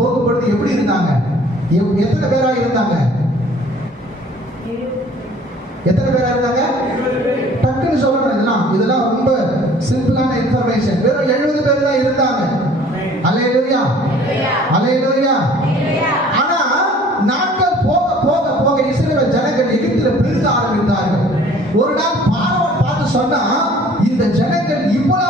போகும்பொழுது எப்படி இருந்தாங்க? எத்தனை பேரா இருந்தாங்க? எத்தனை பேரா இருந்தாங்க? டக்குன்னு சொல்லணும். இதெல்லாம் ரொம்ப சிம்பிளான இன்ஃபர்மேஷன். வெறும் 70 பேர் தான் இருந்தாங்க. அல்லேலூயா, அல்லேலூயா. ஆனா நாட்கள் போக போக போக இஸ்ரவேல் ஜனங்கள் எகிப்தில் பெருக ஆரம்பித்தார்கள். ஒரு நாள் பார்வோன் பார்த்து சொன்னா, இந்த ஜனங்கள் இவ்வளவு